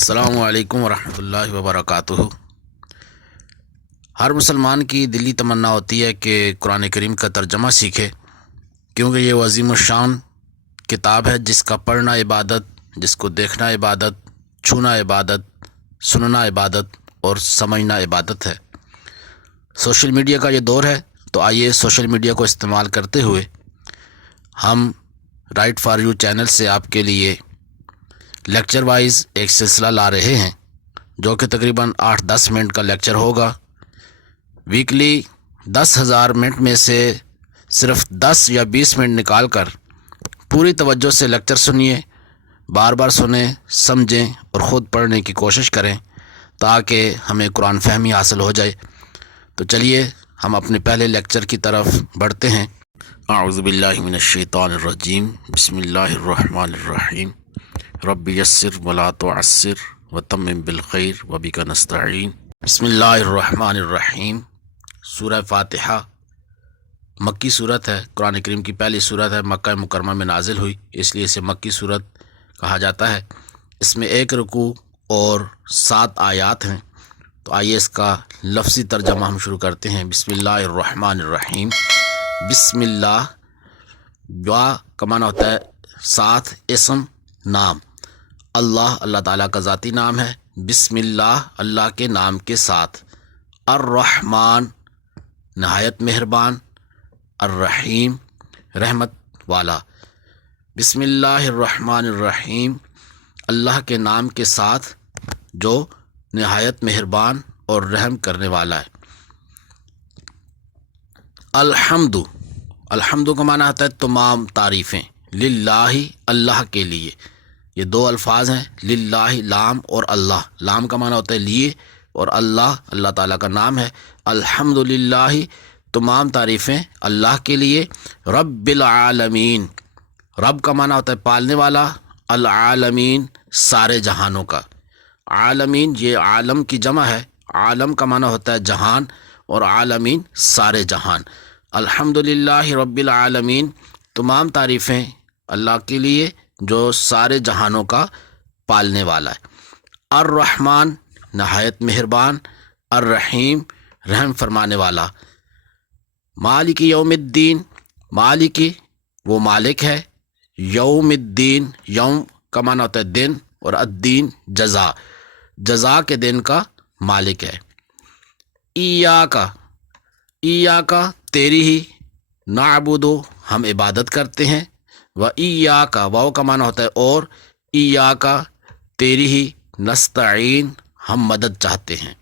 السلام علیکم ورحمۃ اللہ وبرکاتہ۔ ہر مسلمان کی دلی تمنا ہوتی ہے کہ قرآن کریم کا ترجمہ سیکھے، کیونکہ یہ وہ عظیم الشان کتاب ہے جس کا پڑھنا عبادت، جس کو دیکھنا عبادت، چھونا عبادت، سننا عبادت اور سمجھنا عبادت ہے۔ سوشل میڈیا کا یہ دور ہے، تو آئیے سوشل میڈیا کو استعمال کرتے ہوئے ہم رائٹ فار یو چینل سے آپ کے لیے لیکچر وائز ایک سلسلہ لا رہے ہیں، جو کہ تقریباً 8-10 منٹ کا لیکچر ہوگا۔ ویکلی 10,000 منٹ میں سے صرف 10 یا 20 منٹ نکال کر پوری توجہ سے لیکچر سنیے، بار بار سنیں، سمجھیں اور خود پڑھنے کی کوشش کریں تاکہ ہمیں قرآن فہمی حاصل ہو جائے۔ تو چلیے ہم اپنے پہلے لیکچر کی طرف بڑھتے ہیں۔ اعوذ باللہ من الشیطان الرجیم، بسم اللہ الرحمن الرحیم، رب یسر ولا تعسر وتمم بالخیر وبک نستعین۔ بسم اللہ الرحمن الرحیم۔ سورہ فاتحہ مکی صورت ہے، قرآن کریم کی پہلی صورت ہے، مکہ مکرمہ میں نازل ہوئی، اس لیے اسے مکی صورت کہا جاتا ہے۔ اس میں 1 رکوع اور 7 آیات ہیں۔ تو آئیے اس کا لفظی ترجمہ ہم شروع کرتے ہیں۔ بسم اللہ الرحمن الرحیم۔ بسم اللہ دعا کا معنی ہوتا ہے ساتھ اسم نام، اللہ تعالیٰ کا ذاتی نام ہے۔ بسم اللہ اللہ کے نام کے ساتھ، الرحمن نہایت مہربان، الرحیم رحمت والا۔ بسم اللہ الرحمن الرحیم اللہ کے نام کے ساتھ جو نہایت مہربان اور رحم کرنے والا ہے۔ الحمد کا معنی ہوتا ہے تمام تعریفیں، للہ اللہ کے لیے۔ یہ 2 الفاظ ہیں، للہ لام اور اللہ۔ لام کا معنی ہوتا ہے لیے، اور اللہ تعالیٰ کا نام ہے۔ الحمد للہ تمام تعریفیں اللہ کے لیے، رب العالمین۔ رب کا معنی ہوتا ہے پالنے والا، العالمین سارے جہانوں کا۔ عالمین یہ عالم کی جمع ہے، عالم کا معنی ہوتا ہے جہان، اور عالمین سارے جہان۔ الحمد للہ رب العالمین تمام تعریفیں اللہ کے لیے جو سارے جہانوں کا پالنے والا ہے۔ الرحمن نہایت مہربان، الرحیم رحم فرمانے والا۔ مالک یوم الدین، مالک وہ مالک ہے، یوم الدین یوم کا معنی ہوتا ہے دن، اور الدین جزا، جزا کے دن کا مالک ہے۔ ایاکا تیری ہی، نعبدو ہم عبادت کرتے ہیں، و ایاکا واو کا معنی ہوتا ہے اور، ایاکا تیری ہی، نستعین ہم مدد چاہتے ہیں۔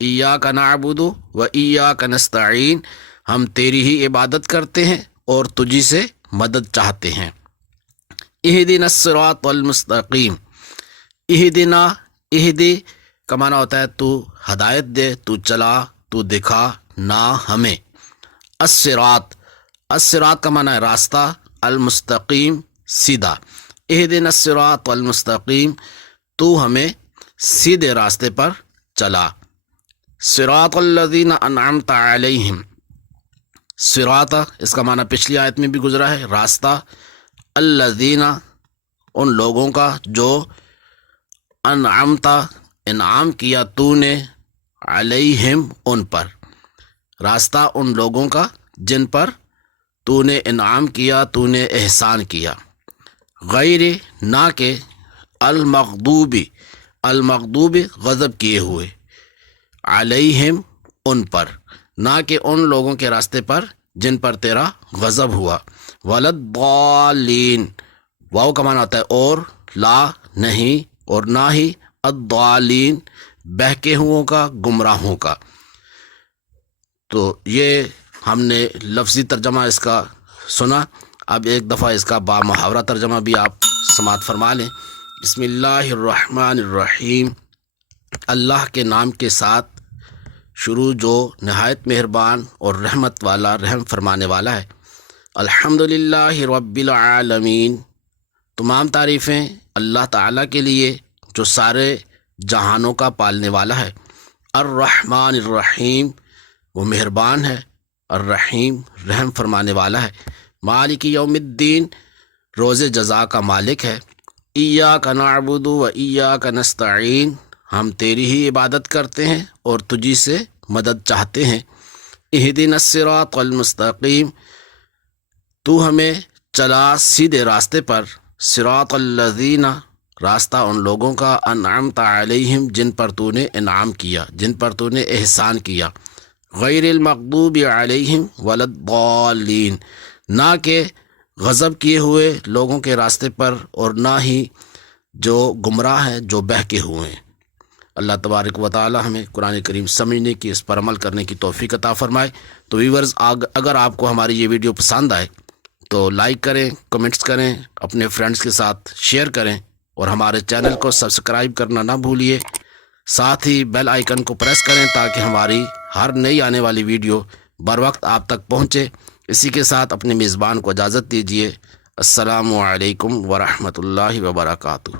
ایاک نعبدو و ایاک نستعین ہم تیری ہی عبادت کرتے ہیں اور تجھی سے مدد چاہتے ہیں۔ اہدنا الصراط المستقیم، اہدی کا معنی ہوتا ہے تو ہدایت دے، تو چلا، تو دکھا نہ ہمیں۔ الصراط کا معنی ہے راستہ، المستقیم سیدھا۔ اہدنا الصراط المستقیم تو ہمیں سیدھے راستے پر چلا۔ صراط الذین انعمت علیہم، صراط اس کا معنی پچھلی آیت میں بھی گزرا ہے، راستہ، الذین ان لوگوں کا جو، انعمت انعام کیا تو نے، علیہم ان پر، راستہ ان لوگوں کا جن پر تو نے انعام کیا، تو نے احسان کیا۔ غیر نہ کہ، المغضوب غضب کیے ہوئے، علیہم ان پر، نہ کہ ان لوگوں کے راستے پر جن پر تیرا غضب ہوا۔ وللضالین واو کا معنی ہوتا ہے اور، لا نہیں، اور نہ ہی، الضالین بہکے ہوں کا، گمراہوں کا۔ تو یہ ہم نے لفظی ترجمہ اس کا سنا، اب ایک دفعہ اس کا با محاورہ ترجمہ بھی آپ سماعت فرما لیں۔ بسم اللہ الرحمن الرحیم اللہ کے نام کے ساتھ شروع جو نہایت مہربان اور رحمت والا، رحم فرمانے والا ہے۔ الحمد للہ رب العالمین تمام تعریفیں اللہ تعالیٰ کے لیے جو سارے جہانوں کا پالنے والا ہے۔ الرحمن الرحیم وہ مہربان ہے، الرحیم رحم فرمانے والا ہے۔ مالک یوم الدین روز جزا کا مالک ہے۔ ایاک نعبد و ایاک نستعین، ہم تیری ہی عبادت کرتے ہیں اور تجھی سے مدد چاہتے ہیں۔ اہدنا الصراط المستقیم، تو ہمیں چلا سیدھے راستے پر، صراط الذین، راستہ ان لوگوں کا، انعمت علیہم، جن پر تو نے انعام کیا، جن پر تو نے احسان کیا، غیر المغضوب علیہم ولا الضالین، نہ کہ غضب کیے ہوئے لوگوں کے راستے پر اور نہ ہی جو گمراہ ہیں، جو بہکے ہوئے ہیں۔ اللہ تبارک و تعالی ہمیں قرآن کریم سمجھنے کی، اس پر عمل کرنے کی توفیق عطا فرمائے۔ تو ویورز، اگر آپ کو ہماری یہ ویڈیو پسند آئے تو لائک کریں، کمنٹس کریں، اپنے فرینڈس کے ساتھ شیئر کریں اور ہمارے چینل کو سبسکرائب کرنا نہ بھولیے۔ ساتھ ہی بیل آئیکن کو پریس کریں تاکہ ہماری ہر نئی آنے والی ویڈیو بر وقت آپ تک پہنچے۔ اسی کے ساتھ اپنے میزبان کو اجازت دیجیے۔ السلام علیکم ورحمۃ اللہ وبرکاتہ۔